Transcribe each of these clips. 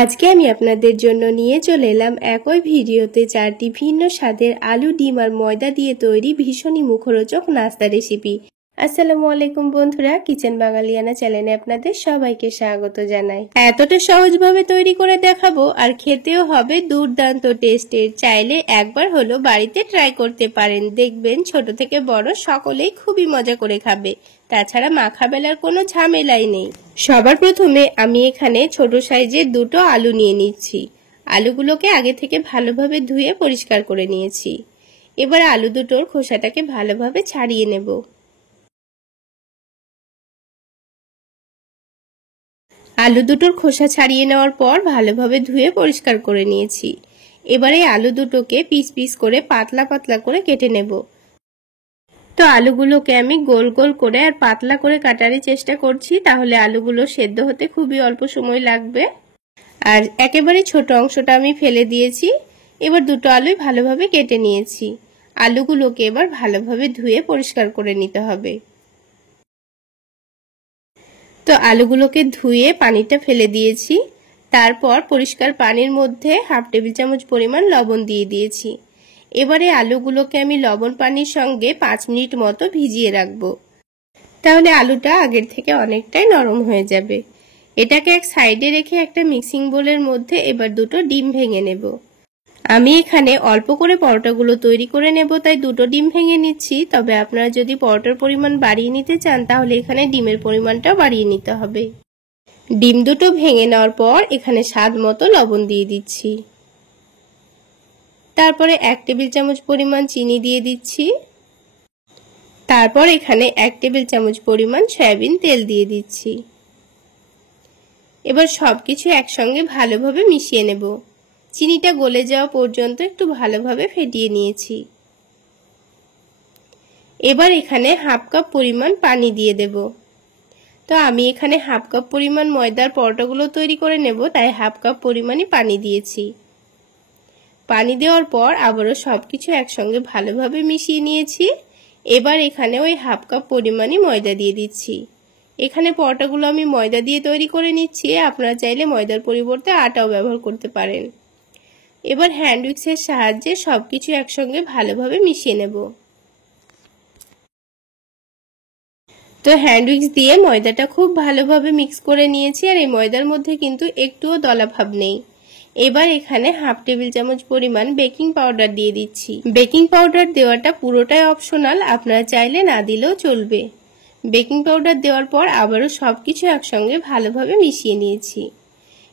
আজকে আমি আপনাদের জন্য নিয়ে চলে এলাম একই ভিডিওতে 4টি ভিন্ন স্বাদের আলু, ডিম আর ময়দা দিয়ে তৈরি ভীষণই মুখরোচক নাস্তা রেসিপি। আসসালামু আলাইকুম বন্ধুরা, কিচেন বাঙালিয়ানা চ্যানেলে আপনাদের সবাইকে স্বাগত জানাই। এতটা সহজভাবে তৈরি করে দেখাবো আর খেতেও হবে দুর্দান্ত টেস্টের। চাইলে একবার হলো বাড়িতে ট্রাই করতে পারেন, দেখবেন ছোট থেকে বড় সকলেই খুবই মজা করে খাবে। তাছাড়া মাখা বেলার কোনো ঝামেলাই নেই। সবার প্রথমে আমি এখানে ছোট সাইজের দুটো আলু নিয়ে নিচ্ছি। আলুগুলোকে আগে থেকে ভালোভাবে ধুয়ে পরিষ্কার করে নিয়েছি। এবার আলু দুটোর খোসাটাকে ভালোভাবে ছাড়িয়ে নেব। আলু দুটোর খোসা ছাড়িয়ে নেওয়ার পর ভালোভাবে ধুয়ে পরিষ্কার করে নিয়েছি। এবারে আলু দুটোকে পিস পিস করে পাতলা পাতলা করে কেটে নেব। তো আলুগুলোকে আমি গোল গোল করে আর পাতলা করে কাটারই চেষ্টা করছি, তাহলে আলুগুলো সেদ্ধ হতে খুবই অল্প সময় লাগবে। আর একেবারে ছোট অংশটা আমি ফেলে দিয়েছি। এবার দুটো আলুই ভালোভাবে কেটে নিয়েছি। আলুগুলোকে এবার ভালোভাবে ধুয়ে পরিষ্কার করে নিতে হবে। তো আলুগুলোকে ধুয়ে পানিটা ফেলে দিয়েছি। তারপর পরিষ্কার পানির মধ্যে হাফ টেবিল চামচ পরিমাণ লবণ দিয়ে দিয়েছি। এবারে আলুগুলোকে আমি লবণ পানির সঙ্গে 5 মিনিট মতো ভিজিয়ে রাখবো। তাহলে আলুটা আগের থেকে অনেকটাই নরম হয়ে যাবে। এটাকে এক সাইডে রেখে একটা মিক্সিং বোলের মধ্যে এবার দুটো ডিম ভেঙে নেব। আমি এখানে অল্প করে পরোটাগুলো তৈরি করে নেব, তাই দুটো ডিম ভেঙে নিচ্ছি। তবে আপনারা যদি পরোটার পরিমাণ বাড়িয়ে নিতে চান তাহলে এখানে ডিমের পরিমাণটাও বাড়িয়ে নিতে হবে। ডিম দুটো ভেঙে নেওয়ার পর এখানে স্বাদ মতো লবণ দিয়ে দিচ্ছি। তারপরে 1 টেবিল চামচ পরিমাণ চিনি দিয়ে দিচ্ছি। তারপর এখানে 1 টেবিল চামচ পরিমাণ সয়াবিন তেল দিয়ে দিচ্ছি। এবার সবকিছু একসঙ্গে ভালোভাবে মিশিয়ে নেব। চিনিটা গলে যাওয়া পর্যন্ত একটু ভালোভাবে ফেটিয়ে নিয়েছি। এবার এখানে হাফ কাপ পরিমাণ পানি দিয়ে দেব। তো আমি এখানে হাফ কাপ পরিমাণ ময়দার পরোটাগুলো তৈরি করে নেব, তাই হাফ কাপ পরিমাণই পানি দিয়েছি। পানি দেওয়ার পর আবারও সবকিছু একসঙ্গে ভালোভাবে মিশিয়ে নিয়েছি। এবার এখানে ওই হাফ কাপ পরিমাণই ময়দা দিয়ে দিচ্ছি। এখানে পরোটাগুলো আমি ময়দা দিয়ে তৈরি করে নিচ্ছি, আপনারা চাইলে ময়দার পরিবর্তে আটাও ব্যবহার করতে পারেন। এবার হ্যান্ড উইক্সের সাহায্যে সবকিছু একসঙ্গে ভালোভাবে মিশিয়ে নেব। তো হ্যান্ড উইক্স দিয়ে ময়দাটা খুব ভালোভাবে মিক্স করে নিয়েছি, আর এই ময়দার মধ্যে কিন্তু একটুও দলা ভাব নেই। এবার এখানে হাফ টেবিল চামচ পরিমাণ বেকিং পাউডার দিয়ে দিচ্ছি। বেকিং পাউডার দেওয়াটা পুরোটাই অপশনাল, আপনারা চাইলে না দিলেও চলবে। বেকিং পাউডার দেওয়ার পর আবারও সবকিছু একসঙ্গে ভালোভাবে মিশিয়ে নিয়েছি।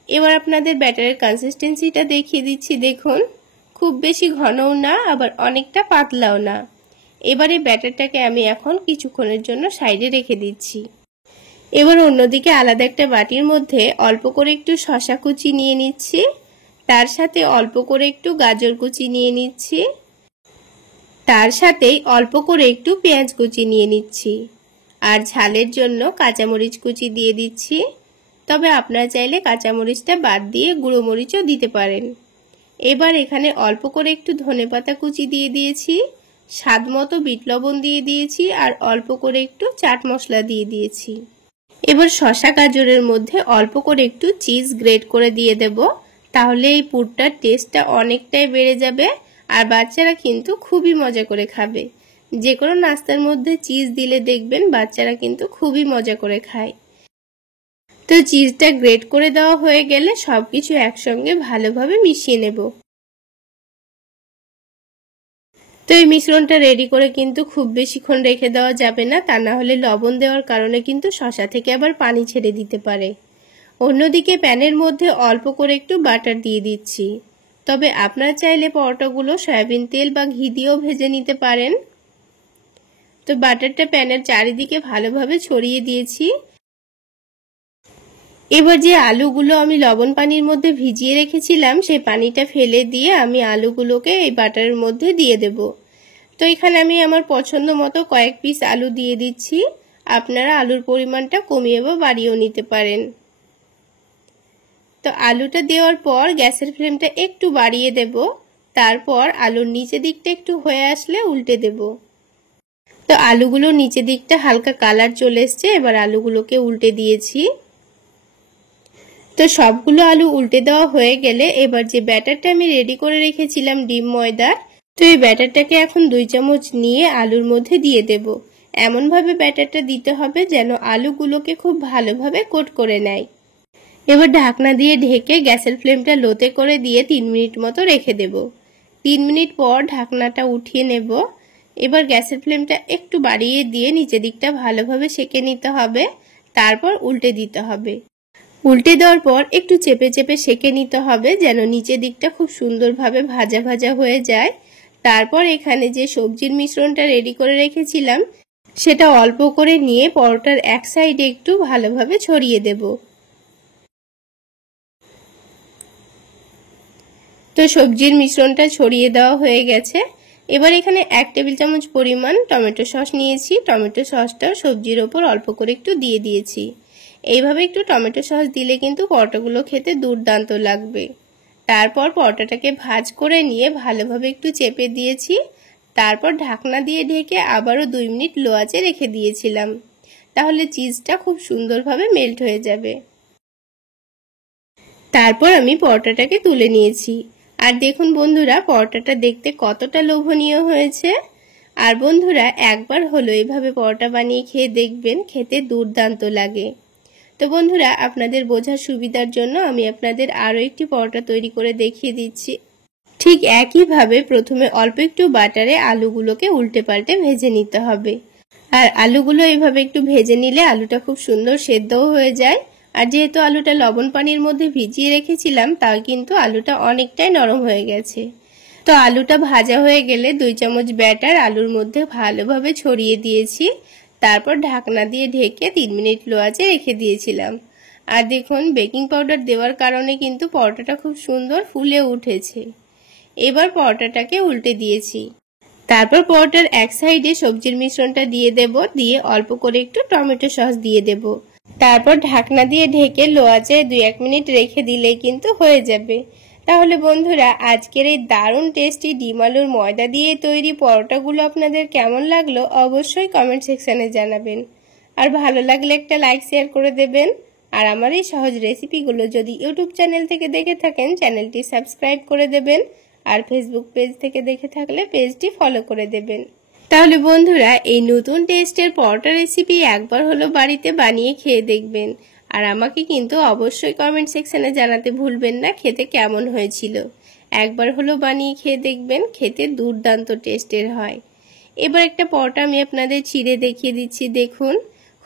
এবার আপনাদের ব্যাটারের কনসিস্টেন্সিটা দেখিয়ে দিচ্ছি। দেখুন, খুব বেশি ঘনও না আবার অনেকটা পাতলাও না। এবারে ব্যাটারটাকে আমি এখন কিছুক্ষণের জন্য সাইডে রেখে দিচ্ছি। এবার অন্যদিকে আলাদা একটা বাটির মধ্যে অল্প করে একটু শসা কুচি নিয়ে নিচ্ছি। তার সাথে অল্প করে একটু গাজর কুচি নিয়ে নিচ্ছি। তার সাথেই অল্প করে একটু পেঁয়াজ কুচি নিয়ে নিচ্ছি। আর ঝালের জন্য কাঁচামরিচ কুচি দিয়ে দিচ্ছি। তবে আপনারা চাইলে কাঁচামরিচটা বাদ দিয়ে গুঁড়ো মরিচও দিতে পারেন। এবার এখানে অল্প করে একটু ধনেপাতা কুচি দিয়ে দিয়েছি। স্বাদ মতো বিট লবণ দিয়ে দিয়েছি আর অল্প করে একটু চাট মশলা দিয়ে দিয়েছি। এবার শসা গাজরের মধ্যে অল্প করে একটু চিজ গ্রেট করে দিয়ে দেব, তাহলে এই পুরটার টেস্টটা অনেকটাই বেড়ে যাবে। আর বাচ্চারা কিন্তু খুবই মজা করে খাবে। যে কোনো নাস্তার মধ্যে চিজ দিলে দেখবেন বাচ্চারা কিন্তু খুবই মজা করে খায়। তো চিজটা গ্রেট করে দেওয়া হয়ে গেলে সবকিছু একসঙ্গে ভালোভাবে মিশিয়ে নেব। তো এই মিশ্রণটা রেডি করে কিন্তু খুব বেশিক্ষণ রেখে দেওয়া যাবে না, তা না হলে লবণ দেওয়ার কারণে কিন্তু শসা থেকে আবার পানি ছেড়ে দিতে পারে। অন্যদিকে প্যানের মধ্যে অল্প করে একটু বাটার দিয়ে দিচ্ছি। তবে আপনারা চাইলে পরোটাগুলো সয়াবিন তেল বা ঘি দিয়েও ভেজে নিতে পারেন। তো বাটারটা প্যানের চারিদিকে ভালোভাবে ছড়িয়ে দিয়েছি। এবার যে আলুগুলো আমি লবণ পানির মধ্যে ভিজিয়ে রেখেছিলাম সেই পানিটা ফেলে দিয়ে আমি আলুগুলোকে এই বাটারের মধ্যে দিয়ে দেব। তো এখানে আমি আমার পছন্দ মতো কয়েক পিস আলু দিয়ে দিচ্ছি। আপনারা আলুর পরিমাণটা কমিয়ে বা বাড়িয়েও নিতে পারেন। তো আলুটা দেওয়ার পর গ্যাসের ফ্লেমটা একটু বাড়িয়ে দেব। তারপর আলুর নিচের দিকটা একটু হয়ে আসলে উল্টে দেব। তো আলুগুলো নিচের দিকটা হালকা কালার চলে এসছে। এবার আলুগুলোকে উল্টে দিয়েছি। তো সবগুলো আলু উল্টে দেওয়া হয়ে গেলে এবার যে ব্যাটারটা আমি রেডি করে রেখেছিলাম ডিম ময়দার, তো এই ব্যাটারটাকে এখন 2 চামচ নিয়ে আলুর মধ্যে দিয়ে দেব। এমনভাবে ব্যাটারটা দিতে হবে যেন আলুগুলোকে খুব ভালোভাবে কোট করে নেয়। এবার ঢাকনা দিয়ে ঢেকে গ্যাসের ফ্লেমটা লোতে করে দিয়ে 3 মিনিট মতো রেখে দেব। 3 মিনিট পর ঢাকনাটা উঠিয়ে নেব। এবার গ্যাসের ফ্লেমটা একটু বাড়িয়ে দিয়ে নিচের দিকটা ভালোভাবে সেঁকে নিতে হবে, তারপর উল্টে দিতে হবে। উল্টে দেওয়ার পর একটু চেপে চেপে সেঁকে নিতে হবে যেন নিচের দিকটা খুব সুন্দরভাবে ভাজা ভাজা হয়ে যায়। তারপর এখানে যে সবজির মিশ্রণটা রেডি করে রেখেছিলাম সেটা অল্প করে নিয়ে পরোটার এক সাইডে একটু ভালোভাবে ছড়িয়ে দেব। তো সবজির মিশ্রণটা ছড়িয়ে দেওয়া হয়ে গেছে। এবার এখানে 1 টেবিল চামচ পরিমাণ টমেটো সস নিয়েছি। টমেটো সসটাও সবজির ওপর অল্প করে একটু দিয়ে দিয়েছি। এইভাবে একটু টমেটো সস দিলে কিন্তু পরোটাগুলো খেতে দুর্দান্ত লাগবে। তারপর পরোটাটাকে ভাঁজ করে নিয়ে ভালোভাবে একটু চেপে দিয়েছি। তারপর ঢাকনা দিয়ে ঢেকে আবারও 2 মিনিট লো আঁচে রেখে দিয়েছিলাম। তাহলে চিজটা খুব সুন্দরভাবে মেল্ট হয়ে যাবে। তারপর আমি পরোটাটাকে তুলে নিয়েছি। আর দেখুন বন্ধুরা, পরোটাটা দেখতে কতটা লোভনীয় হয়েছে। আর বন্ধুরা, একবার হলো এভাবে পরোটা বানিয়ে খেয়ে দেখবেন, খেতে দুর্দান্ত লাগে। তো বন্ধুরা, আপনাদের বোঝার সুবিধার জন্য আমি আপনাদের আরও একটি পরোটা তৈরি করে দেখিয়ে দিচ্ছি। ঠিক একইভাবে প্রথমে অল্প একটু বাটারে আলুগুলোকে উল্টে পাল্টে ভেজে নিতে হবে। আর আলুগুলো এইভাবে একটু ভেজে নিলে আলুটা খুব সুন্দর সেদ্ধও হয়ে যায়। আর যেহেতু আলুটা লবণ পানির মধ্যে ভিজিয়ে রেখেছিলাম, তাই কিন্তু আলুটা অনেকটাই নরম হয়ে গেছে। তো আলুটা ভাজা হয়ে গেলে 2 চামচ ব্যাটার আলুর মধ্যে ভালোভাবে ছড়িয়ে দিয়েছি। তারপর ঢাকনা দিয়ে ঢেকে 3 মিনিট লো আঁচে রেখে দিয়েছিলাম। আর দেখুন, বেকিং পাউডার দেওয়ার কারণে কিন্তু পরোটাটা খুব সুন্দর ফুলে উঠেছে। এবার পরোটাটাকে উল্টে দিয়েছি। তারপর পরোটার এক সাইডে সবজির মিশ্রণটা দিয়ে দেব, দিয়ে অল্প করে একটু টমেটো সস দিয়ে দেব। তারপর ঢাকনা দিয়ে ঢেকে লো আঁচে 2-1 মিনিট রেখে দিলেই কিন্তু হয়ে যাবে। তাহলে বন্ধুরা, আজকের এই দারুণ টেস্টি ডিম আলুর ময়দা দিয়ে তৈরি পরোটাগুলো আপনাদের কেমন লাগলো অবশ্যই কমেন্ট সেকশনে জানাবেন। আর ভালো লাগলে একটা লাইক শেয়ার করে দেবেন। আর আমার এই সহজ রেসিপিগুলো যদি ইউটিউব চ্যানেল থেকে দেখে থাকেন, চ্যানেলটি সাবস্ক্রাইব করে দেবেন। আর ফেসবুক পেজ থেকে দেখে থাকলে পেজটি ফলো করে দেবেন। তাহলে বন্ধুরা, এই নতুন টেস্টের পরোটা রেসিপি একবার হলো বাড়িতে বানিয়ে খেয়ে দেখবেন। আর আমাকে কিন্তু অবশ্যই কমেন্ট সেকশনে জানাতে ভুলবেন না খেতে কেমন হয়েছিল। একবার হলো বানিয়ে খেয়ে দেখবেন, খেতে দুর্দান্ত টেস্টের হয়। এবার একটা পরোটা আমি আপনাদের ছিঁড়ে দেখিয়ে দিচ্ছি। দেখুন,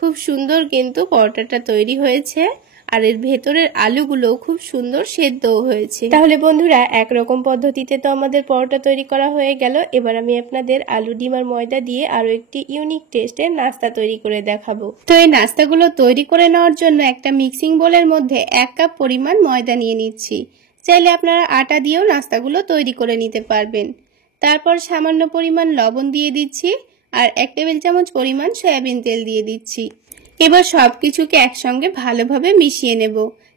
খুব সুন্দর কিন্তু পরোটাটা তৈরি হয়েছে। আর এর ভেতরের আলুগুলো খুব সুন্দর সেদ্ধও হয়েছে। তাহলে বন্ধুরা, একরকম পদ্ধতিতে তো আমাদের পরোটা তৈরি করা হয়ে গেল। এবার আমি আপনাদের আলু ডিম আর ময়দা দিয়ে আরো একটি ইউনিক টেস্টের নাস্তা তৈরি করে দেখাবো। তো এই নাস্তাগুলো তৈরি করে নেওয়ার জন্য একটা মিক্সিং বোলের মধ্যে 1 কাপ পরিমাণ ময়দা নিয়ে নিচ্ছি। চাইলে আপনারা আটা দিয়েও নাস্তাগুলো তৈরি করে নিতে পারবেন। তারপর সামান্য পরিমাণ লবণ দিয়ে দিচ্ছি আর 1 টেবিল চামচ পরিমাণ সয়াবিন তেল দিয়ে দিচ্ছি। এবার সবকিছুকে একসঙ্গে ভালোভাবে মিশিয়ে নেব।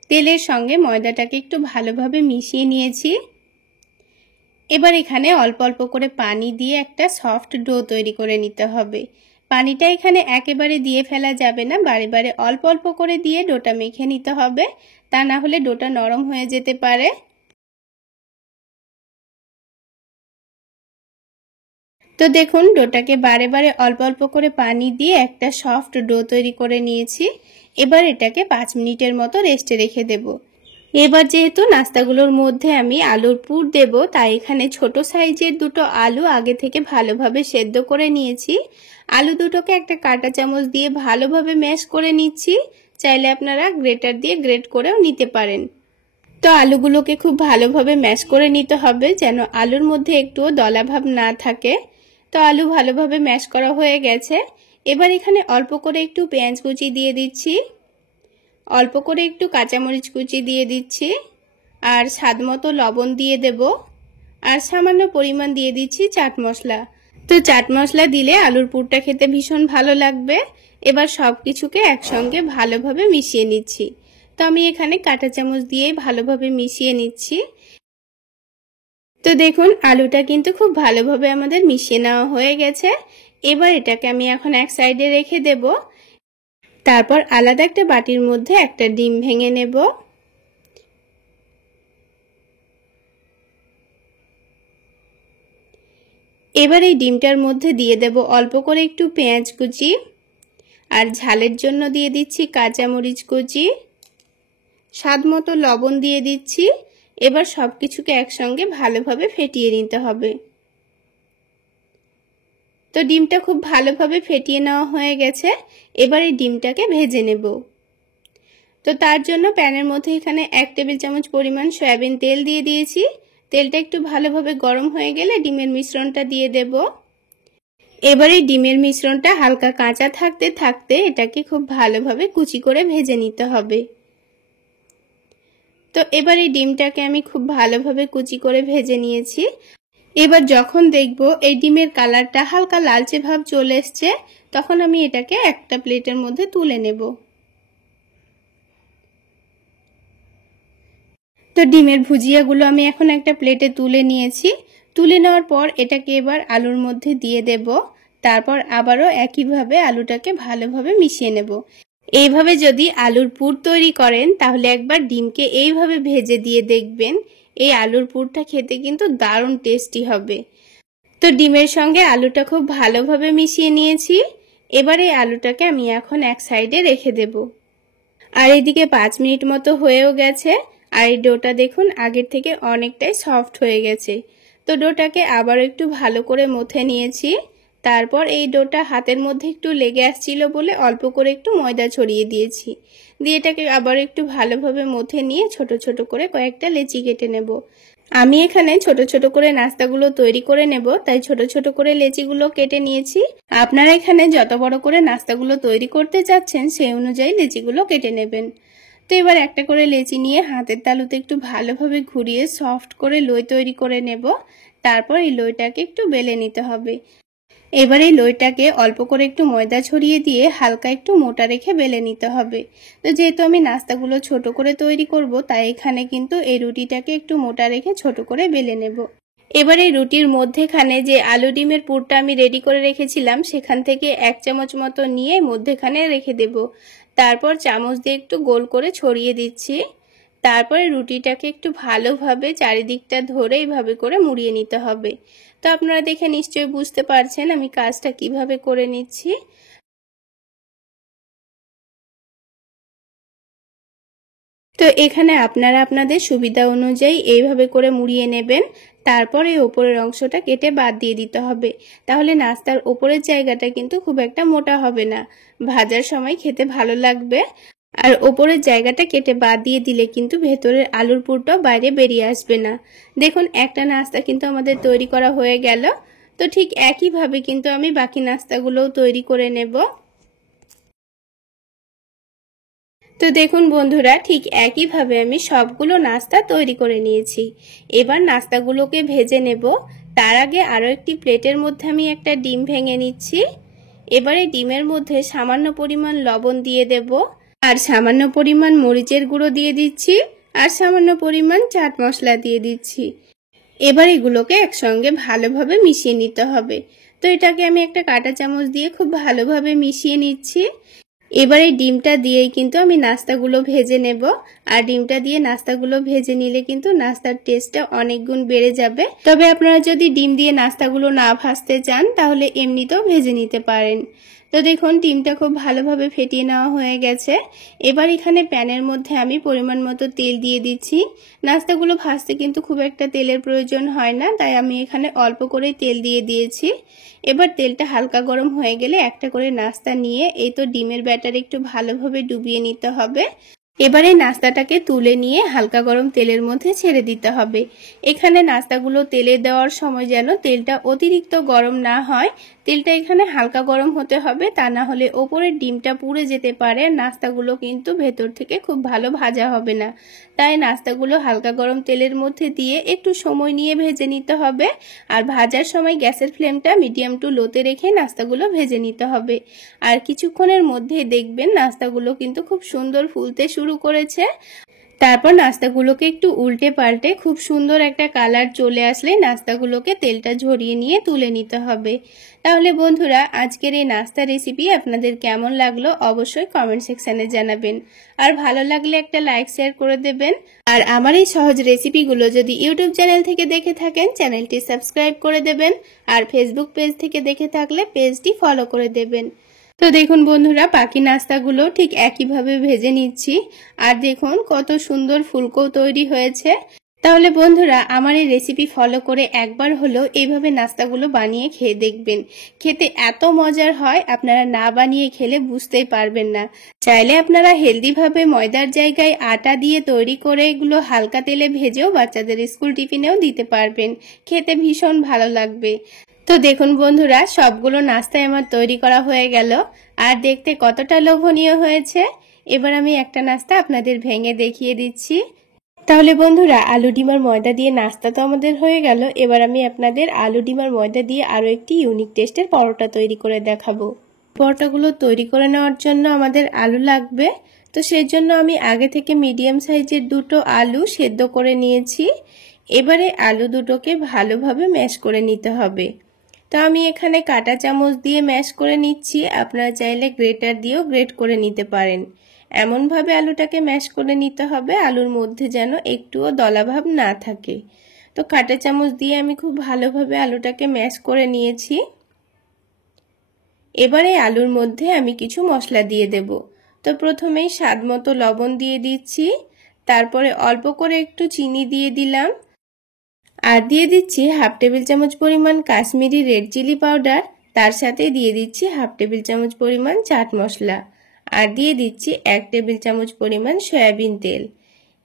তেলের সঙ্গে ময়দাটাকে একটু ভালোভাবে মিশিয়ে নিয়েছি। এবার এখানে অল্প অল্প করে পানি দিয়ে একটা সফট ডো তৈরি করে নিতে হবে। পানিটা এখানে একেবারে দিয়ে ফেলা যাবে না, বারে বারে অল্প অল্প করে দিয়ে ডোটা মেখে নিতে হবে, তা না হলে ডোটা নরম হয়ে যেতে পারে। তো দেখুন, ডোটাকে বারে বারে অল্প অল্প করে পানি দিয়ে একটা সফট ডো তৈরি করে নিয়েছি। এবার এটাকে 5 মিনিটের মতো রেস্টে রেখে দেব। এবার যেহেতু নাস্তাগুলোর মধ্যে আমি আলুর পুর দেব, তাই এখানে ছোট সাইজের 2টো আলু আগে থেকে ভালোভাবে সেদ্ধ করে নিয়েছি। আলু দুটোকে একটা কাঁটা চামচ দিয়ে ভালোভাবে ম্যাশ করে নিচ্ছি। চাইলে আপনারা গ্রেটার দিয়ে গ্রেট করেও নিতে পারেন। তো আলুগুলোকে খুব ভালোভাবে ম্যাশ করে নিতে হবে যেন আলুর মধ্যে একটুও দলাভাব না থাকে। তো আলু ভালোভাবে ম্যাশ করা হয়ে গেছে। এবার এখানে অল্প করে একটু পেঁয়াজ কুচি দিয়ে দিচ্ছি, অল্প করে একটু কাঁচামরিচ কুচি দিয়ে দিচ্ছি, আর স্বাদমতো লবণ দিয়ে দেব, আর সামান্য পরিমাণ দিয়ে দিচ্ছি চাট মশলা। তো চাট মশলা দিলে আলুর পুরটা খেতে ভীষণ ভালো লাগবে। এবার সব কিছুকে একসঙ্গে ভালোভাবে মিশিয়ে নিচ্ছি। তো আমি এখানে কাঁটা চামচ দিয়ে ভালোভাবে মিশিয়ে নিচ্ছি। তো দেখুন, আলুটা কিন্তু খুব ভালোভাবে আমাদের মিশিয়ে নেওয়া হয়ে গেছে। এবার এটাকে আমি এখন এক সাইডে রেখে দেব। তারপর আলাদা একটা বাটির মধ্যে একটা ডিম ভেঙে নেব। এবার এই ডিমটার মধ্যে দিয়ে দেব অল্প করে একটু পেঁয়াজ কুচি, আর ঝালের জন্য দিয়ে দিচ্ছি কাঁচামরিচ কুচি, স্বাদ মতো লবণ দিয়ে দিচ্ছি। এবার সব কিছুকে একসঙ্গে ভালোভাবে ফেটিয়ে নিতে হবে। তো ডিমটা খুব ভালোভাবে ফেটিয়ে নেওয়া হয়ে গেছে। এবার এই ডিমটাকে ভেজে নেব। তো তার জন্য প্যানের মধ্যে এখানে 1 টেবিল চামচ পরিমাণ সয়াবিন তেল দিয়ে দিয়েছি। তেলটা একটু ভালোভাবে গরম হয়ে গেলে ডিমের মিশ্রণটা দিয়ে দেব। এবারে ডিমের মিশ্রণটা হালকা কাঁচা থাকতে থাকতে এটাকে খুব ভালোভাবে কুচি করে ভেজে নিতে হবে। তো এবার এই ডিমটাকে আমি খুব ভালোভাবে কুচি করে ভেজে নিয়েছি। এবার যখন দেখব এই ডিমের কালারটা হালকা লালচে ভাব চলে এসছে, তখন আমি এটাকে একটা প্লেটের মধ্যে তুলে নেব। তো ডিমের ভুজিয়াগুলো আমি এখন একটা প্লেটে তুলে নিয়েছি। তুলে নেওয়ার পর এটাকে এবার আলুর মধ্যে দিয়ে দেব। তারপর আবারও একইভাবে আলুটাকে ভালোভাবে মিশিয়ে নেব। এইভাবে যদি আলুর পুর তৈরি করেন তাহলে একবার ডিমকে এইভাবে ভেজে দিয়ে দেখবেন, এই আলুর পুরটা খেতে কিন্তু দারুণ টেস্টি হবে। তো ডিমের সঙ্গে আলুটা খুব ভালোভাবে মিশিয়ে নিয়েছি। এবার এই আলুটাকে আমি এখন এক সাইডে রেখে দেব। আর এদিকে 5 মিনিট মতো হয়েও গেছে। আর এই ডোটা দেখুন আগের থেকে অনেকটাই সফট হয়ে গেছে। তো ডোটাকে আবার একটু ভালো করে মথে নিয়েছি। তারপর এই ডোটা হাতের মধ্যে একটু লেগে আসছিল বলে অল্প করে একটু ময়দা ছড়িয়ে দিয়েছি। দিয়ে এটাকে আবার একটু ভালোভাবে মথে নিয়ে ছোট ছোট করে কয়েকটা লেচি কেটে নেব। আমি এখানে ছোট ছোট করে নাস্তাগুলো তৈরি করে নেব, তাই ছোট ছোট করে লেচিগুলো কেটে নিয়েছি। আপনারা এখানে যত বড় করে নাস্তাগুলো তৈরি করতে চাচ্ছেন সেই অনুযায়ী লেচিগুলো কেটে নেবেন। তো এবার একটা করে লেচি নিয়ে হাতের তালুতে একটু ভালোভাবে ঘুরিয়ে সফট করে লই তৈরি করে নেব। তারপর এই লইটাকে একটু বেলে নিতে হবে। এবার এই লইটাকে অল্প করে একটু ময়দা ছড়িয়ে দিয়ে হালকা একটু মোটা রেখে বেলে নিতে হবে। তো যেহেতু আমি নাস্তাগুলো ছোট করে তৈরি করব, তাই এখানে কিন্তু এই রুটিটাকে একটু মোটা রেখে ছোট করে বেলে নেব। এবার এই রুটির মধ্যেখানে যে আলু ডিমের পুরটা আমি রেডি করে রেখেছিলাম সেখান থেকে 1 চামচ মতো নিয়ে মধ্যেখানে রেখে দেব। তারপর চামচ দিয়ে একটু গোল করে ছড়িয়ে দিচ্ছি। তারপরে রুটিটাকে একটু ভালোভাবে চারিদিকটা ধরে এইভাবে করে মুড়িয়ে নিতে হবে। তো আপনারা দেখে নিশ্চয়ই বুঝতে পারছেন আমি কাজটা কিভাবে করে নিচ্ছি। তো এখানে আপনারা আপনাদের সুবিধা অনুযায়ী এইভাবে করে মুড়িয়ে নেবেন। তারপর এই ওপরের অংশটা কেটে বাদ দিয়ে দিতে হবে। তাহলে নাস্তার ওপরের জায়গাটা কিন্তু খুব একটা মোটা হবে না, ভাজার সময় খেতে ভালো লাগবে। আর ওপরের জায়গাটা কেটে বাদ দিয়ে দিলে কিন্তু ভেতরের আলুর পুরটা বাইরে বেরিয়ে আসবে না। দেখুন একটা নাস্তা কিন্তু আমাদের তৈরি করা হয়ে গেল। তো ঠিক একইভাবে কিন্তু আমি বাকি নাস্তাগুলোও তৈরি করে নেব। তো দেখুন বন্ধুরা, ঠিক একইভাবে আমি সবগুলো নাস্তা তৈরি করে নিয়েছি। এবার নাস্তাগুলোকে ভেজে নেব। তার আগে আরও একটি প্লেটের মধ্যে আমি একটা ডিম ভেঙে নিচ্ছি। এবারে ডিমের মধ্যে সামান্য পরিমাণ লবণ দিয়ে দেব, আর সামান্য পরিমাণ মরিচের গুঁড়ো দিয়ে দিচ্ছি, আর সামান্য পরিমাণ চাট মশলা দিয়ে দিচ্ছি। এবার এগুলোকে একসঙ্গে ভালোভাবে মিশিয়ে নিতে হবে। তো এটাকে আমি একটা কাঁটা চামচ দিয়ে খুব ভালোভাবে মিশিয়ে নিচ্ছি। এবার এই ডিমটা দিয়েই কিন্তু আমি নাস্তাগুলো ভেজে নেব। আর ডিমটা দিয়ে নাস্তাগুলো ভেজে নিলে কিন্তু নাস্তার টেস্টটা অনেক গুণ বেড়ে যাবে। তবে আপনারা যদি ডিম দিয়ে নাস্তাগুলো না ভাজতে চান তাহলে এমনিতেও ভেজে নিতে পারেন। তো দেখুন ডিমটা খুব ভালোভাবে ফেটিয়ে নেওয়া হয়ে গেছে। এবার এখানে প্যানের মধ্যে আমি পরিমাণ মতো তেল দিয়ে দিচ্ছি। নাস্তাগুলো ভাজতে কিন্তু খুব একটা তেলের প্রয়োজন হয় না, তাই আমি এখানে অল্প করেই তেল দিয়ে দিয়েছি। এবার তেলটা হালকা গরম হয়ে গেলে একটা করে নাস্তা নিয়ে এই তো ডিমের ব্যাটারে একটু ভালোভাবে ডুবিয়ে নিতে হবে। এবারে নাস্তাটাকে তুলে নিয়ে হালকা গরম তেলের মধ্যে ছেড়ে দিতে হবে। এখানে নাস্তাগুলো তেলে দেওয়ার সময় যেন তেলটা অতিরিক্ত গরম না হয়, তেলটা এখানে হালকা গরম হতে হবে, তা না হলে ওপরের ডিমটা পুড়ে যেতে পারে। নাস্তাগুলো কিন্তু ভেতর থেকে খুব ভালো ভাজা হবে না। তাই নাস্তাগুলো হালকা গরম তেলের মধ্যে দিয়ে একটু সময় নিয়ে ভেজে নিতে হবে। আর ভাজার সময় গ্যাসের ফ্লেমটা মিডিয়াম টু লোতে রেখে নাস্তাগুলো ভেজে নিতে হবে। আর কিছুক্ষণের মধ্যে দেখবেন নাস্তাগুলো কিন্তু খুব সুন্দর ফুলতে শুরু করেছে। তারপর নাস্তাগুলোকে একটু উল্টে পাল্টে খুব সুন্দর একটা কালার চলে আসলে নাস্তাগুলোকে তেলটা ঝরিয়ে নিয়ে তুলে নিতে হবে। তাহলে বন্ধুরা, আজকের এই নাস্তা রেসিপি আপনাদের কেমন লাগলো অবশ্যই কমেন্ট সেকশানে জানাবেন। আর ভালো লাগলে একটা লাইক শেয়ার করে দেবেন। আর আমার এই সহজ রেসিপিগুলো যদি ইউটিউব চ্যানেল থেকে দেখে থাকেন চ্যানেলটি সাবস্ক্রাইব করে দেবেন। আর ফেসবুক পেজ থেকে দেখে থাকলে পেজটি ফলো করে দেবেন। তো দেখুন বন্ধুরা, বাকি নাস্তাগুলো ঠিক একইভাবে ভেজে নিচ্ছি। আর দেখুন কত সুন্দর ফুলকো তৈরি হয়েছে। তাহলে বন্ধুরা, আমার এই রেসিপি ফলো করে একবার হলেও এইভাবে নাস্তাগুলো বানিয়ে খেয়ে দেখবেন। খেতে এত মজার হয়, আপনারা না বানিয়ে খেলে বুঝতেই পারবেন না। চাইলে আপনারা হেলদিভাবে ময়দার জায়গায় আটা দিয়ে তৈরি করে এগুলো হালকা তেলে ভেজেও বাচ্চাদের স্কুল টিফিনেও দিতে পারবেন। খেতে ভীষণ ভালো লাগবে। তো দেখুন বন্ধুরা, সবগুলো নাস্তায় আমার তৈরি করা হয়ে গেল। আর দেখতে কতটা লোভনীয় হয়েছে। এবার আমি একটা নাস্তা আপনাদের ভেঙে দেখিয়ে দিচ্ছি। তাহলে বন্ধুরা, আলু ডিমার ময়দা দিয়ে নাস্তা তো আমাদের হয়ে গেল। এবার আমি আপনাদের আলু ডিমার ময়দা দিয়ে আরও একটি ইউনিক টেস্টের পরোটা তৈরি করে দেখাবো। পরোটাগুলো তৈরি করে নেওয়ার জন্য আমাদের আলু লাগবে। তো সেই জন্য আমি আগে থেকে মিডিয়াম সাইজের দুটো আলু সেদ্ধ করে নিয়েছি। এবারে আলু দুটোকে ভালোভাবে ম্যাশ করে নিতে হবে। তো আমি এখানে কাঁটা চামচ দিয়ে ম্যাশ করে নিচ্ছি। আপনারা চাইলে গ্রেটার দিয়েও গ্রেট করে নিতে পারেন। এমনভাবে আলুটাকে ম্যাশ করে নিতে হবে আলুর মধ্যে যেন একটুও দলাভাব না থাকে। তো কাঁটা চামচ দিয়ে আমি খুব ভালোভাবে আলুটাকে ম্যাশ করে নিয়েছি। এবারে আলুর মধ্যে আমি কিছু মশলা দিয়ে দেব। তো প্রথমেই স্বাদ মতো লবণ দিয়ে দিচ্ছি। তারপরে অল্প করে একটু চিনি দিয়ে দিলাম। আর দিয়ে দিচ্ছি হাফ টেবিল চামচ পরিমাণ কাশ্মীরি রেড চিলি পাউডার। তার সাথে দিয়ে দিচ্ছি হাফ টেবিল চামচ পরিমাণ চাট মশলা। আর দিয়ে দিচ্ছি 1 টেবিল চামচ পরিমাণ সয়াবিন তেল।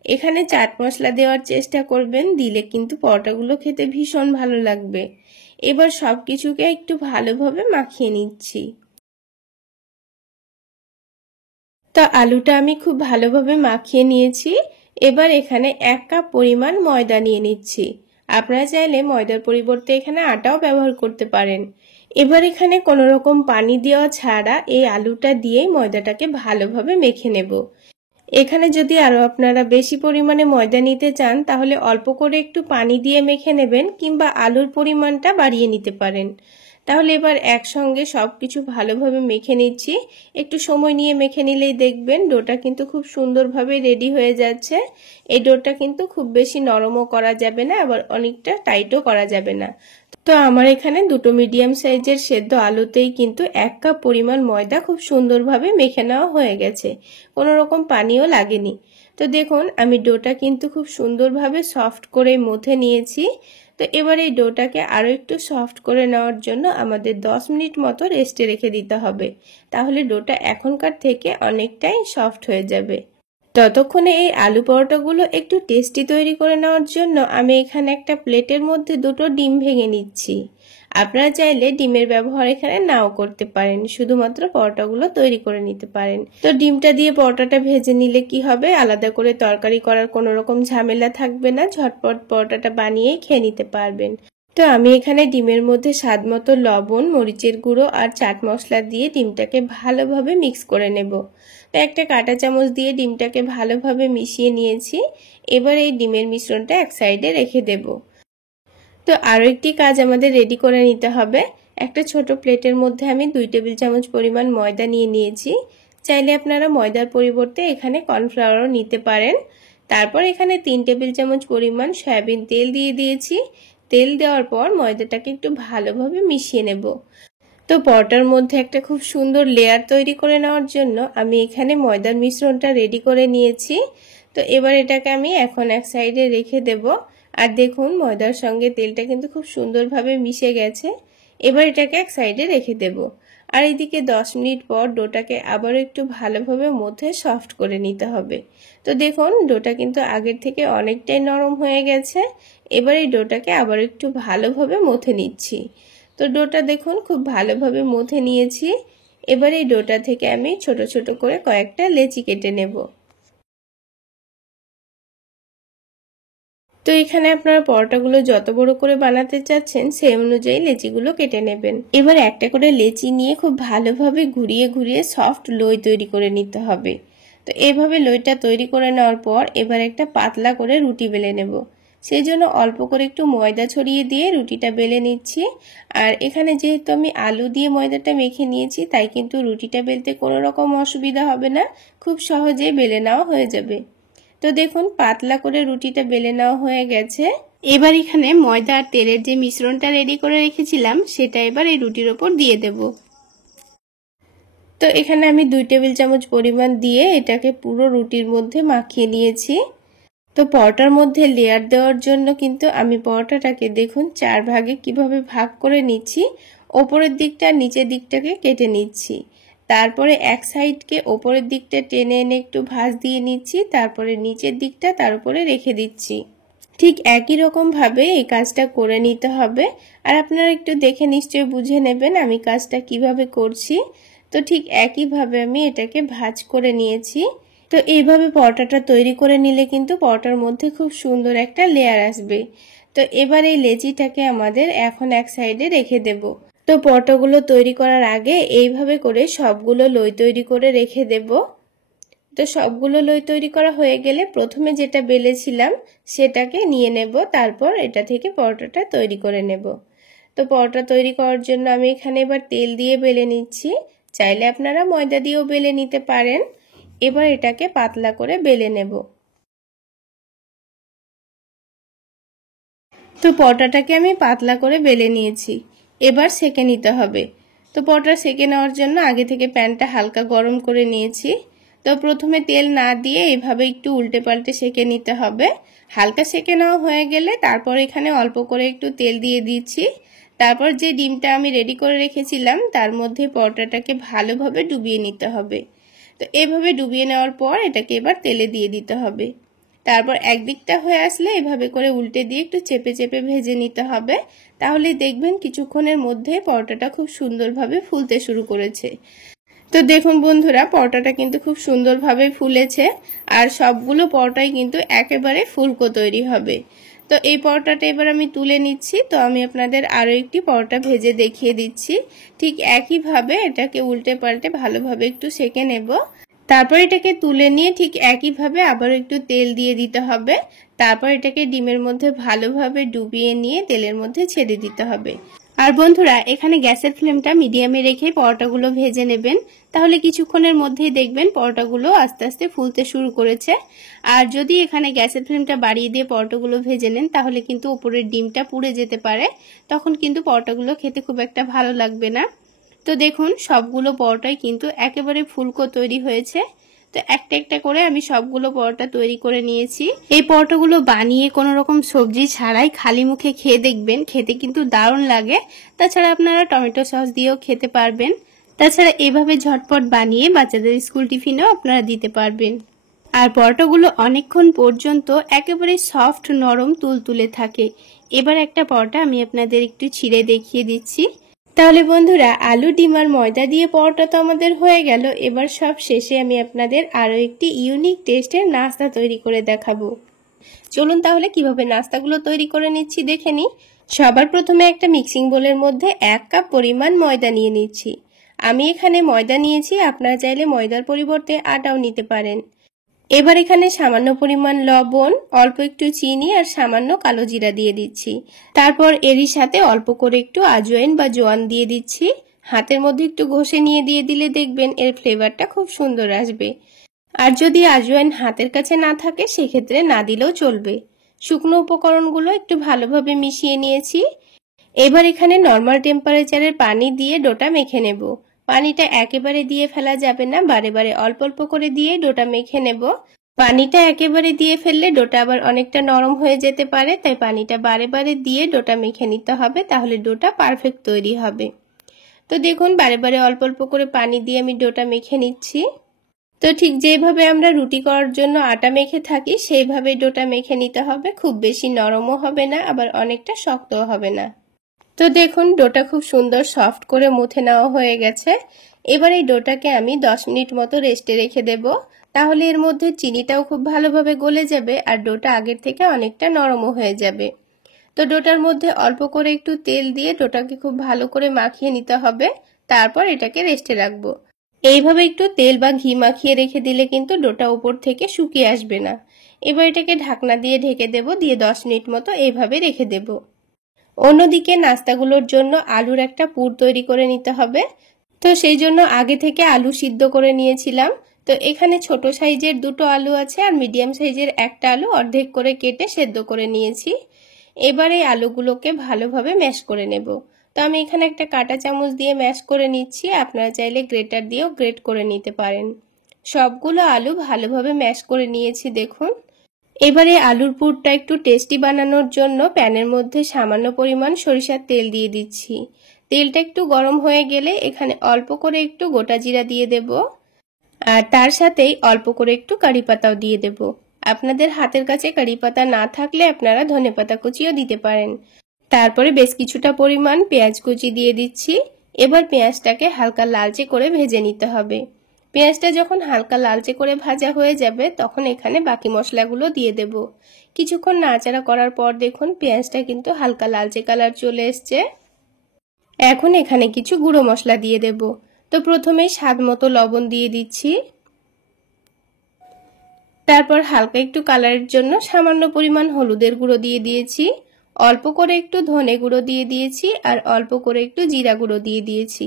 এখানে চাট মশলা দেওয়ার চেষ্টা করবেন, দিলে কিন্তু পরোটাগুলো খেতে ভীষণ ভালো লাগবে। এবার সব কিছুকে একটু ভালোভাবে মাখিয়ে নিচ্ছি। তো আলুটা আমি খুব ভালোভাবে মাখিয়ে নিয়েছি। এবার এখানে 1 কাপ পরিমাণ ময়দা নিয়ে নিচ্ছি। আপনারা চাইলে ময়দার পরিবর্তে এখানে আটাও ব্যবহার করতে পারেন। এবার এখানে কোনো রকম পানি দেওয়া ছাড়া এই আলুটা দিয়েই ময়দাটাকে ভালোভাবে মেখে নেব। এখানে যদি আরও আপনারা বেশি পরিমাণে ময়দা নিতে চান তাহলে অল্প করে একটু পানি দিয়ে মেখে নেবেন, কিংবা আলুর পরিমাণটা বাড়িয়ে নিতে পারেন। তাহলে এবার একসঙ্গে সব কিছু ভালোভাবে মেখে নিচ্ছি। একটু সময় নিয়ে মেখে নিলেই দেখবেন ডোটা কিন্তু খুব সুন্দরভাবে রেডি হয়ে যাচ্ছে। এই ডোটা কিন্তু খুব বেশি নরমও করা যাবে না, আবার অনেকটা টাইটও করা যাবে না। তো আমার এখানে দুটো মিডিয়াম সাইজের সেদ্ধ আলুতেই কিন্তু 1 কাপ পরিমাণ ময়দা খুব সুন্দরভাবে মেখে নেওয়া হয়ে গেছে। কোনো রকম পানিও লাগেনি। তো দেখুন আমি ডোটা কিন্তু খুব সুন্দরভাবে সফট করে মথে নিয়েছি। তো এবার এই ডোটাকে আরও একটু সফট করে নেওয়ার জন্য আমাদের 10 মিনিট মতো রেস্টে রেখে দিতে হবে। তাহলে ডোটা এখনকার থেকে অনেকটাই সফট হয়ে যাবে। ততক্ষণে এই আলু পরোটাগুলো একটু টেস্টি তৈরি করে নেওয়ার জন্য আমি এখানে একটা প্লেটের মধ্যে দুটো ডিম ভেঙে নিচ্ছি। আপনারা চাইলে ডিমের ব্যবহার এখানে নাও করতে পারেন, শুধুমাত্র পরোটাগুলো তৈরি করে নিতে পারেন। তো ডিমটা দিয়ে পরোটাটা ভেজে নিলে কি হবে, আলাদা করে তরকারি করার কোনো রকম ঝামেলা থাকবে না। ঝটপট পরোটাটা বানিয়েই খেয়ে নিতে পারবেন। তো আমি এখানে ডিমের মধ্যে স্বাদ মতো লবণ, মরিচের গুঁড়ো আর চাট মশলা দিয়ে ডিমটাকে ভালোভাবে মিক্স করে নেব। তো একটা কাঁটা চামচ দিয়ে ডিমটাকে ভালোভাবে মিশিয়ে নিয়েছি। এবার এই ডিমের মিশ্রণটা এক সাইডে রেখে দেব। তো আরও একটি কাজ আমাদের রেডি করে নিতে হবে। একটা ছোট প্লেটের মধ্যে আমি 2 টেবিল চামচ পরিমাণ ময়দা নিয়ে নিয়েছি। চাইলে আপনারা ময়দার পরিবর্তে এখানে কর্নফ্লাওয়ারও নিতে পারেন। তারপর এখানে 3 টেবিল চামচ পরিমাণ সয়াবিন তেল দিয়ে দিয়েছি। তেল দেওয়ার পর ময়দাটাকে একটু ভালোভাবে মিশিয়ে নেব। তো পরোটার মধ্যে একটা খুব সুন্দর লেয়ার তৈরি করে নেওয়ার জন্য আমি এখানে ময়দার মিশ্রণটা রেডি করে নিয়েছি। তো এবার এটাকে আমি এখন এক সাইডে রেখে দেব। আর দেখুন ময়দার সঙ্গে তেলটা কিন্তু খুব সুন্দরভাবে মিশে গেছে। এবার এটাকে এক সাইডে রেখে দেব। আর এদিকে 10 মিনিট পর ডোটাকে আবারও একটু ভালোভাবে মথে সফট করে নিতে হবে। তো দেখুন ডোটা কিন্তু আগের থেকে অনেকটাই নরম হয়ে গেছে। এবার এই ডোটাকে আবার একটু ভালোভাবে মথে নিচ্ছি। তো ডোটা দেখুন খুব ভালোভাবে মথে নিয়েছি। এবার এই ডোটা থেকে আমি ছোট ছোট করে কয়েকটা লেচি কেটে নেব। তো এখানে আপনারা পরোটাগুলো যত বড় করে বানাতে চাচ্ছেন সেই অনুযায়ী লেচিগুলো কেটে নেবেন। এবার একটা করে লেচি নিয়ে খুব ভালোভাবে ঘুরিয়ে ঘুরিয়ে সফট লোই তৈরি করে নিতে হবে। তো এইভাবে লইটা তৈরি করে নেওয়ার পর এবার একটা পাতলা করে রুটি বেলে নেব। সেই জন্য অল্প করে একটু ময়দা ছড়িয়ে দিয়ে রুটিটা বেলে নিচ্ছি। আর এখানে যেহেতু আমি আলু দিয়ে ময়দাটা মেখে নিয়েছি, তাই কিন্তু রুটিটা বেলতে কোনো রকম অসুবিধা হবে না, খুব সহজেই বেলে নেওয়া হয়ে যাবে। তো দেখুন পাতলা করে রুটিটা বেলে নেওয়া হয়ে গেছে। এবার এখানে ময়দা আর তেলের যে মিশ্রণটা রেডি করে রেখেছিলাম সেটা এবার এই রুটির ওপর দিয়ে দেব। তো এখানে আমি 2 টেবিল চামচ পরিমাণ দিয়ে এটাকে পুরো রুটির মধ্যে মাখিয়ে নিয়েছি। তো পরোটার মধ্যে লেয়ার দেওয়ার জন্য কিন্তু আমি পরোটাটাকে দেখুন 4 ভাগে কিভাবে ভাগ করে নিচ্ছি। ওপরের দিকটা নিচের দিকটাকে কেটে নিচ্ছি, তারপরে এক সাইডকে ওপরের দিকটা টেনে এনে একটু ভাঁজ দিয়ে নিচ্ছি, তারপরে নিচের দিকটা তার উপরে রেখে দিচ্ছি। ঠিক একই রকম ভাবে এই কাজটা করে নিতে হবে। আর আপনারা একটু দেখে নিশ্চয়ই বুঝে নেবেন আমি কাজটা কিভাবে করছি। তো ঠিক একইভাবে আমি এটাকে ভাঁজ করে নিয়েছি। তো এইভাবে পরোটাটা তৈরি করে নিলে কিন্তু পরোটার মধ্যে খুব সুন্দর একটা লেয়ার আসবে। তো এবার এই লেচিটাকে আমাদের এখন এক সাইডে রেখে দেব। তো পরোটাগুলো তৈরি করার আগে এইভাবে করে সবগুলো লই তৈরি করে রেখে দেব। তো সবগুলো লই তৈরি করা হয়ে গেলে প্রথমে যেটা বেলেছিলাম সেটাকে নিয়ে নেব, তারপর এটা থেকে পরোটাটা তৈরি করে নেব। তো পরোটা তৈরি করার জন্য আমি এখানে এবার তেল দিয়ে বেলে নিচ্ছি, চাইলে আপনারা ময়দা দিয়েও বেলে নিতে পারেন। এবার এটাকে পাতলা করে বেলে নেব। তো পরোটাটাকে আমি পাতলা করে বেলে নিয়েছি, এবার সেঁকে নিতে হবে। তো পরোটা সেঁকে নেওয়ার জন্য আগে থেকে প্যানটা হালকা গরম করে নিয়েছি। তো প্রথমে তেল না দিয়ে এইভাবে একটু উল্টে পাল্টে সেঁকে নিতে হবে। হালকা সেঁকে নেওয়া হয়ে গেলে তারপর এখানে অল্প করে একটু তেল দিয়ে দিচ্ছি। তারপর যে ডিমটা আমি রেডি করে রেখেছিলাম তার মধ্যে পরোটাটাকে ভালোভাবে ডুবিয়ে নিতে হবে। তো এইভাবে ডুবিয়ে নেওয়ার পর এটাকে এবার তেলে দিয়ে দিতে হবে। তারপর একদিকটা হয়ে আসলে এভাবে করে উল্টে দিয়ে একটু চেপে চেপে ভেজে নিতে হবে। তাহলে দেখবেন কিছুক্ষণের মধ্যে পরোটাটা খুব সুন্দরভাবে ফুলতে শুরু করেছে। তো দেখুন বন্ধুরা, পরোটাটা কিন্তু খুব সুন্দরভাবে ফুলেছে আর সবগুলো পরোটাই কিন্তু একেবারে ফুলকো তৈরি হবে। তো এই পরোটাটা এবার আমি তুলে নিচ্ছি। তো আমি আপনাদের আরও একটি পরোটা ভেজে দেখিয়ে দিচ্ছি। ঠিক একইভাবে এটাকে উল্টে পাল্টে ভালোভাবে একটু সেঁকে নেব। তারপর এটাকে তুলে নিয়ে ঠিক একইভাবে আবার একটু তেল দিয়ে দিতে হবে। তারপর এটাকে ডিমের মধ্যে ভালোভাবে ডুবিয়ে নিয়ে তেলের মধ্যে ছেড়ে দিতে হবে। আর বন্ধুরা, এখানে গ্যাসের ফ্লেমটা মিডিয়ামে রেখে পরোটাগুলো ভেজে নেবেন, তাহলে কিছুক্ষণের মধ্যেই দেখবেন পরোটাগুলো আস্তে আস্তে ফুলতে শুরু করেছে। আর যদি এখানে গ্যাসের ফ্লেমটা বাড়িয়ে দিয়ে পরোটাগুলো ভেজে নেন তাহলে কিন্তু উপরের ডিমটা পুড়ে যেতে পারে, তখন কিন্তু পরোটাগুলো খেতে খুব একটা ভালো লাগবে না। তো দেখুন সবগুলো পরোটাই কিন্তু একেবারে ফুলকো তৈরি হয়েছে। তো একটা একটা করে আমি সবগুলো পরোটা তৈরি করে নিয়েছি। এই পরোটাগুলো বানিয়ে কোনো রকম সবজি ছাড়াই খালি মুখে খেয়ে দেখবেন, খেতে কিন্তু দারুণ লাগে। তাছাড়া আপনারা টমেটো সস দিয়েও খেতে পারবেন। তাছাড়া এভাবে ঝটপট বানিয়ে বাচ্চাদের স্কুল টিফিনেও আপনারা দিতে পারবেন। আর পরোটাগুলো অনেকক্ষণ পর্যন্ত একেবারে সফট নরম তুলতুলে থাকে। এবার একটা পরোটা আমি আপনাদের একটু ছিঁড়ে দেখিয়ে দিচ্ছি। তাহলে বন্ধুরা, আলু ডিম আর ময়দা দিয়ে পরোটা তো আমাদের হয়ে গেল। এবার সব শেষে আমি আপনাদের আরও একটি ইউনিক টেস্টের নাস্তা তৈরি করে দেখাবো। চলুন তাহলে কিভাবে নাস্তাগুলো তৈরি করে নিচ্ছি দেখে নিই। সবার প্রথমে একটা মিক্সিং বোলের মধ্যে 1 কাপ পরিমাণ ময়দা নিয়ে নিচ্ছি। আমি এখানে ময়দা নিয়েছি, আপনারা চাইলে ময়দার পরিবর্তে আটাও নিতে পারেন। এবার এখানে সামান্য পরিমাণ লবণ, অল্প একটু চিনি আর সামান্য কালো জিরা দিয়ে দিচ্ছি। তারপর এরই সাথে অল্প করে একটু আজওয়াইন বা জোয়ান দিয়ে দিচ্ছি। হাতের মধ্যে একটু ঘষে নিয়ে দিয়ে দিলে দেখবেন এর ফ্লেভারটা খুব সুন্দর আসবে। আর যদি আজওয়াইন হাতের কাছে না থাকে সেক্ষেত্রে না দিলেও চলবে। শুকনো উপকরণগুলো একটু ভালোভাবে মিশিয়ে নিয়েছি। এবার এখানে নর্মাল টেম্পারেচারের পানি দিয়ে ডোটা মেখে নেব। পানিটা একেবারে দিয়ে ফেলা যাবে না, বারে বারে অল্প অল্প করে দিয়ে ডোটা মেখে নেব। পানিটা একেবারে দিয়ে ফেললে ডোটা আবার অনেকটা নরম হয়ে যেতে পারে, তাই পানিটা বারে বারে দিয়ে ডোটা মেখে নিতে হবে, তাহলে ডোটা পারফেক্ট তৈরি হবে। তো দেখুন বারে বারে অল্প অল্প করে পানি দিয়ে আমি ডোটা মেখে নিচ্ছি। তো ঠিক যেভাবে আমরা রুটি করার জন্য আটা মেখে থাকি সেইভাবে ডোটা মেখে নিতে হবে। খুব বেশি নরমও হবে না, আবার অনেকটা শক্তও হবে না। তো দেখুন ডোটা খুব সুন্দর সফট করে মুথে নেওয়া হয়ে গেছে। এবার এই ডোটাকে আমি 10 মিনিট মতো রেস্টে রেখে দেব, তাহলে এর মধ্যে চিনিটাও খুব ভালোভাবে গলে যাবে আর ডোটা আগের থেকে অনেকটা নরমও হয়ে যাবে। তো ডোটার মধ্যে অল্প করে একটু তেল দিয়ে ডোটাকে খুব ভালো করে মাখিয়ে নিতে হবে, তারপর এটাকে রেস্টে রাখবো। এইভাবে একটু তেল বা ঘি মাখিয়ে রেখে দিলে কিন্তু ডোটা উপর থেকে শুকিয়ে আসবে না। এবার এটাকে ঢাকনা দিয়ে ঢেকে দেব, দিয়ে 10 মিনিট মতো এইভাবে রেখে দেব। অন্যদিকে নাস্তাগুলোর জন্য আলুর একটা পুর তৈরি করে নিতে হবে। তো সেই জন্য আগে থেকে আলু সিদ্ধ করে নিয়েছিলাম। তো এখানে ছোট সাইজের 2টো আলু আছে আর মিডিয়াম সাইজের একটা আলু অর্ধেক করে কেটে সেদ্ধ করে নিয়েছি। এবার এই আলুগুলোকে ভালোভাবে ম্যাশ করে নেব। তো আমি এখানে একটা কাঁটা চামচ দিয়ে ম্যাশ করে নিচ্ছি, আপনারা চাইলে গ্রেটার দিয়েও গ্রেট করে নিতে পারেন। সবগুলো আলু ভালোভাবে ম্যাশ করে নিয়েছি দেখুন। এবারে আলুর পুরটা একটু টেস্টি বানানোর জন্য প্যানের মধ্যে সামান্য পরিমাণ সরিষার তেল দিয়ে দিচ্ছি। তেলটা একটু গরম হয়ে গেলে এখানে অল্প করে একটু গোটা জিরা দিয়ে দেব, আর তার সাথেই অল্প করে একটু কারি পাতাও দিয়ে দেব। আপনাদের হাতের কাছে কারি পাতা না থাকলে আপনারা ধনেপাতা কুচিও দিতে পারেন। তারপরে বেশ কিছুটা পরিমাণ পেঁয়াজ কুচি দিয়ে দিচ্ছি। এবার পেঁয়াজটাকে হালকা লালচে করে ভেজে নিতে হবে। পেঁয়াজটা যখন হালকা লালচে করে ভাজা হয়ে যাবে তখন এখানে বাকি মশলাগুলো দিয়ে দেব। কিছুক্ষণ নাড়াচাড়া করার পর দেখুন পেঁয়াজটা কিন্তু হালকা লালচে কালার চলে এসছে। এখন এখানে কিছু গুঁড়ো মশলা দিয়ে দেব। তো প্রথমেই স্বাদ মতো লবণ দিয়ে দিচ্ছি। তারপর হালকা একটু কালারের জন্য সামান্য পরিমাণ হলুদের গুঁড়ো দিয়ে দিয়েছি, অল্প করে একটু ধনে গুঁড়ো দিয়ে দিয়েছি আর অল্প করে একটু জিরা গুঁড়ো দিয়ে দিয়েছি।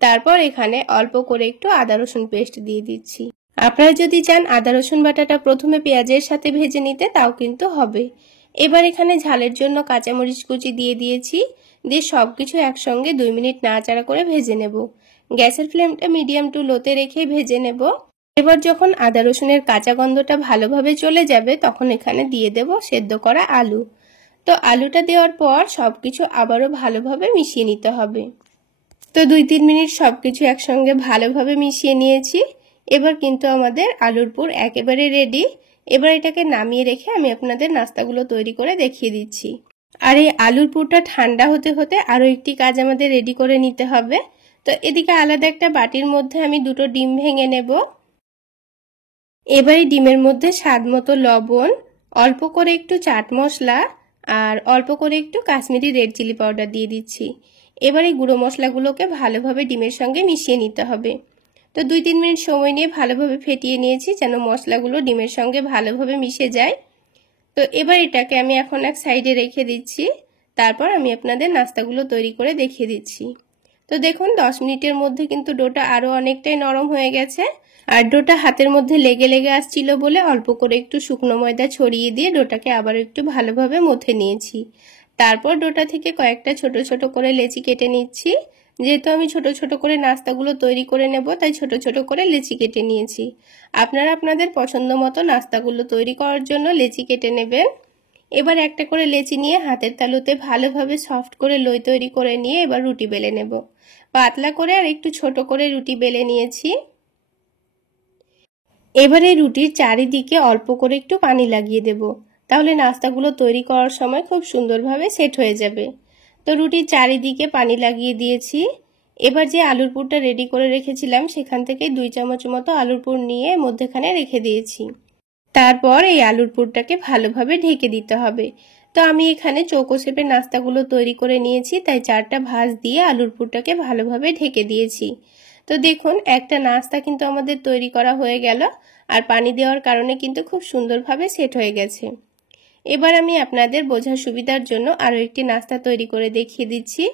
তারপর এখানে অল্প করে একটু আদা রসুন পেস্ট দিয়ে দিচ্ছি। আপনারা যদি চান আদা রসুন বাটাটা প্রথমে পেঁয়াজের সাথে ভেজে নিতে তাও কিন্তু হবে। এবার এখানে ঝালের জন্য কাঁচামরিচ কুচি দিয়ে দিয়েছি, দিয়ে সবকিছু একসঙ্গে 2 মিনিট নাড়াচাড়া করে ভেজে নেব। গ্যাসের ফ্লেমটা মিডিয়াম টু লোতে রেখে ভেজে নেব। এবার যখন আদা রসুনের কাঁচা গন্ধটা ভালোভাবে চলে যাবে তখন এখানে দিয়ে দেব সেদ্ধ করা আলু। তো আলুটা দেওয়ার পর সবকিছু আবারও ভালোভাবে মিশিয়ে নিতে হবে। তো 2-3 মিনিট সবকিছু একসঙ্গে ভালোভাবে মিশিয়ে নিয়েছি। এবার কিন্তু আমাদের আলুর পুর একেবারে রেডি। এবার এটাকে নামিয়ে রেখে আমি আপনাদের নাস্তাগুলো তৈরি করে দেখিয়ে দিচ্ছি। আর এই আলুর পুরটা ঠান্ডা হতে হতে আরও একটি কাজ আমাদের রেডি করে নিতে হবে। তো এদিকে আলাদা একটা বাটির মধ্যে আমি 2টো ডিম ভেঙে নেব। এবারে ডিমের মধ্যে স্বাদ মতো লবণ, অল্প করে একটু চাট মশলা আর অল্প করে একটু কাশ্মীরি রেড চিলি পাউডার দিয়ে দিচ্ছি। এবারে গুঁড়ো মশলাগুলোকে ভালোভাবে ডিমের সঙ্গে মিশিয়ে নিতে হবে। তো 2-3 মিনিট সময় নিয়ে ভালোভাবে ফেটিয়ে নিয়েছি যেন মশলাগুলো ডিমের সঙ্গে ভালোভাবে মিশে যায়। তো এবার এটাকে আমি এখন এক সাইডে রেখে দিচ্ছি। তারপর আমি আপনাদের নাস্তাগুলো তৈরি করে দেখিয়ে দিচ্ছি। তো দেখুন 10 মিনিটের মধ্যে কিন্তু ডোটা আরও অনেকটাই নরম হয়ে গেছে। আর ডোটা হাতের মধ্যে লেগে লেগে আসছিল বলে অল্প করে একটু শুকনো ময়দা ছড়িয়ে দিয়ে ডোটাকে আবার একটু ভালোভাবে মথে নিয়েছি। তারপর ডোটা থেকে কয়েকটা ছোট ছোট করে লেচি কেটে নিচ্ছি। যেহেতু আমি ছোট ছোট করে নাস্তাগুলো তৈরি করে নেব তাই ছোট ছোট করে লেচি কেটে নিয়েছি। আপনারা আপনাদের পছন্দ মতো নাস্তাগুলো তৈরি করার জন্য লেচি কেটে নেবেন। এবার একটা করে লেচি নিয়ে হাতের তালুতে ভালোভাবে সফট করে লই তৈরি করে নিয়ে এবার রুটি বেলে নেব। পাতলা করে আর একটু ছোট করে রুটি বেলে নিয়েছি। এবারে রুটির চারিদিকে অল্প করে একটু পানি লাগিয়ে দেব, তাহলে নাস্তাগুলো তৈরি করার সময় খুব সুন্দরভাবে সেট হয়ে যাবে। তো রুটির চারিদিকে পানি লাগিয়ে দিয়েছি। এবার যে আলুর পুরটা রেডি করে রেখেছিলাম সেখান থেকে 2 চামচ মতো আলুর পুর নিয়ে মধ্যখানে রেখে দিয়েছি। তারপর এই আলুর পুরটাকে ভালোভাবে ঢেকে দিতে হবে। তো আমি এখানে চৌকো শেপের নাস্তাগুলো তৈরি করে নিয়েছি, তাই 4টা ভাঁজ দিয়ে আলুর পুরটাকে ভালোভাবে ঢেকে দিয়েছি। তো দেখুন একটা নাস্তা কিন্তু আমাদের তৈরি করা হয়ে গেল, আর পানি দেওয়ার কারণে কিন্তু খুব সুন্দরভাবে সেট হয়ে গেছে। এবার আমি আপনাদের বোঝার সুবিধার জন্য আরও একটি নাস্তা তৈরি করে দেখিয়ে দিচ্ছি।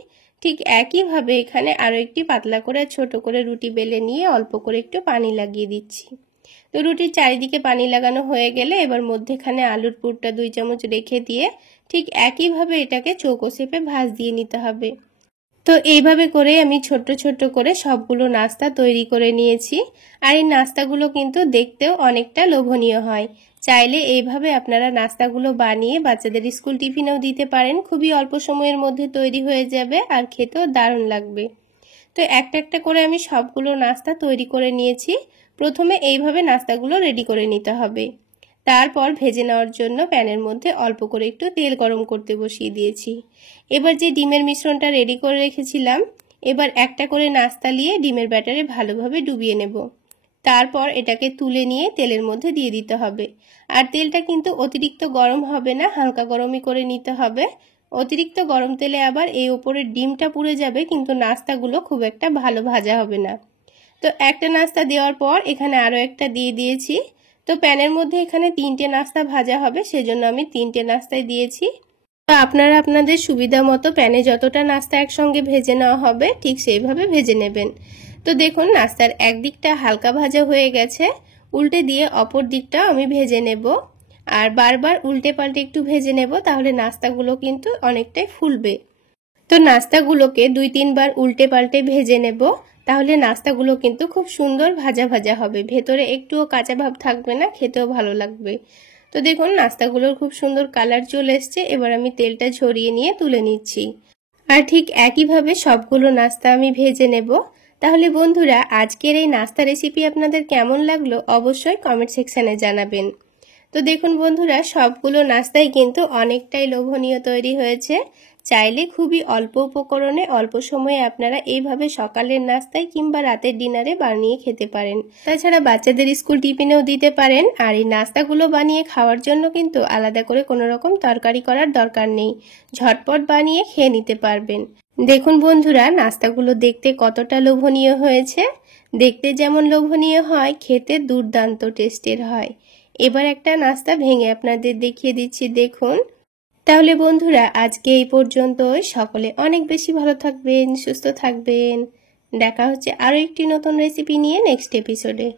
ঠিক একইভাবে এখানে আরও একটি পাতলা করে ছোট করে রুটি বেলে নিয়ে অল্প করে একটু পানি লাগিয়ে দিচ্ছি। তো রুটির চারিদিকে পানি লাগানো হয়ে গেলে এবার মধ্যেখানে আলুর পুরটা 2 চামচ রেখে দিয়ে ঠিক একইভাবে এটাকে চৌকো শেপে ভাঁজ দিয়ে নিতে হবে। তো এইভাবে করে আমি ছোট্ট ছোট্ট করে সবগুলো নাস্তা তৈরি করে নিয়েছি। আর এই নাস্তাগুলো কিন্তু দেখতেও অনেকটা লোভনীয় হয়। চাইলে এইভাবে আপনারা নাস্তাগুলো বানিয়ে বাচ্চাদের স্কুল টিফিনেও দিতে পারেন। খুবই অল্প সময়ের মধ্যে তৈরি হয়ে যাবে আর খেতেও দারুণ লাগবে। তো একটা একটা করে আমি সবগুলো নাস্তা তৈরি করে নিয়েছি। প্রথমে এইভাবে নাস্তাগুলো রেডি করে নিতে হবে। তারপর ভেজে নেওয়ার জন্য প্যানের মধ্যে অল্প করে একটু তেল গরম করতে বসিয়ে দিয়েছি। এবার যে ডিমের মিশ্রণটা রেডি করে রেখেছিলাম, এবার একটা করে নাস্তা নিয়ে ডিমের ব্যাটারে ভালোভাবে ডুবিয়ে নেব। তারপর এটাকে তুলে নিয়ে তেলের মধ্যে দিয়ে দিতে হবে। আর তেলটা কিন্তু অতিরিক্ত গরম হবে না, হালকা গরমই করে নিতে হবে। অতিরিক্ত গরম তেলে আবার এই ওপরের ডিমটা পুড়ে যাবে, কিন্তু নাস্তাগুলো খুব একটা ভালো ভাজা হবে না। তো একটা নাস্তা দেওয়ার পর এখানে আরও একটা দিয়ে দিয়েছি। তো প্যানের মধ্যে এখানে 3টে নাস্তা ভাজা হবে, সেজন্য আমি 3টে নাস্তায় দিয়েছি। তো আপনারা আপনাদের সুবিধা মতো প্যানে যতটা নাস্তা একসঙ্গে ভেজে নেওয়া হবে ঠিক সেইভাবে ভেজে নেবেন। তো দেখুন নাস্তার একদিকটা হালকা ভাজা হয়ে গেছে, উল্টে দিয়ে অপর দিকটা আমি ভেজে নেব। আর বারবার উল্টে পাল্টে একটু ভেজে নেব, তাহলে নাস্তাগুলো কিন্তু অনেকটাই ফুলবে। তো নাস্তাগুলোকে 2-3 বার উল্টে পাল্টে ভেজে নেব, তাহলে নাস্তাগুলো কিন্তু খুব সুন্দর ভাজা ভাজা হবে, ভেতরে একটুও কাঁচা ভাব থাকবে না, খেতেও ভালো লাগবে। তো দেখুন নাস্তাগুলোর খুব সুন্দর কালার চলে এসছে। এবার আমি তেলটা ঝরিয়ে নিয়ে তুলে নিচ্ছি। আর ঠিক একইভাবে সবগুলো নাস্তা আমি ভেজে নেব। তাহলে বন্ধুরা আজকের এই নাস্তা রেসিপি আপনাদের কেমন লাগলো অবশ্যই কমেন্ট সেকশানে জানাবেন। তো দেখুন বন্ধুরা সবগুলো নাস্তাই কিন্তু অনেকটাই লোভনীয় তৈরি হয়েছে। চাইলে খুবই অল্প উপকরণে অল্প সময়ে আপনারা এইভাবে সকালের নাস্তায় কিংবা রাতের ডিনারে বানিয়ে খেতে পারেন। তাছাড়া বাচ্চাদের স্কুল টিফিনেও দিতে পারেন। আর এই নাস্তাগুলো বানিয়ে খাওয়ার জন্য কিন্তু আলাদা করে কোনো রকম তরকারি করার দরকার নেই, ঝটপট বানিয়ে খেয়ে নিতে পারবেন। দেখুন বন্ধুরা নাস্তাগুলো দেখতে কতটা লোভনীয় হয়েছে। দেখতে যেমন লোভনীয় হয়, খেতে দুর্দান্ত টেস্টের হয়। এবার একটা নাস্তা ভেঙে আপনাদের দেখিয়ে দিচ্ছি, দেখুন। তাহলে বন্ধুরা আজকে এই পর্যন্তই। সকলে অনেক বেশি ভালো থাকবেন, সুস্থ থাকবেন। দেখা হচ্ছে আরও একটি নতুন রেসিপি নিয়ে নেক্সট এপিসোডে।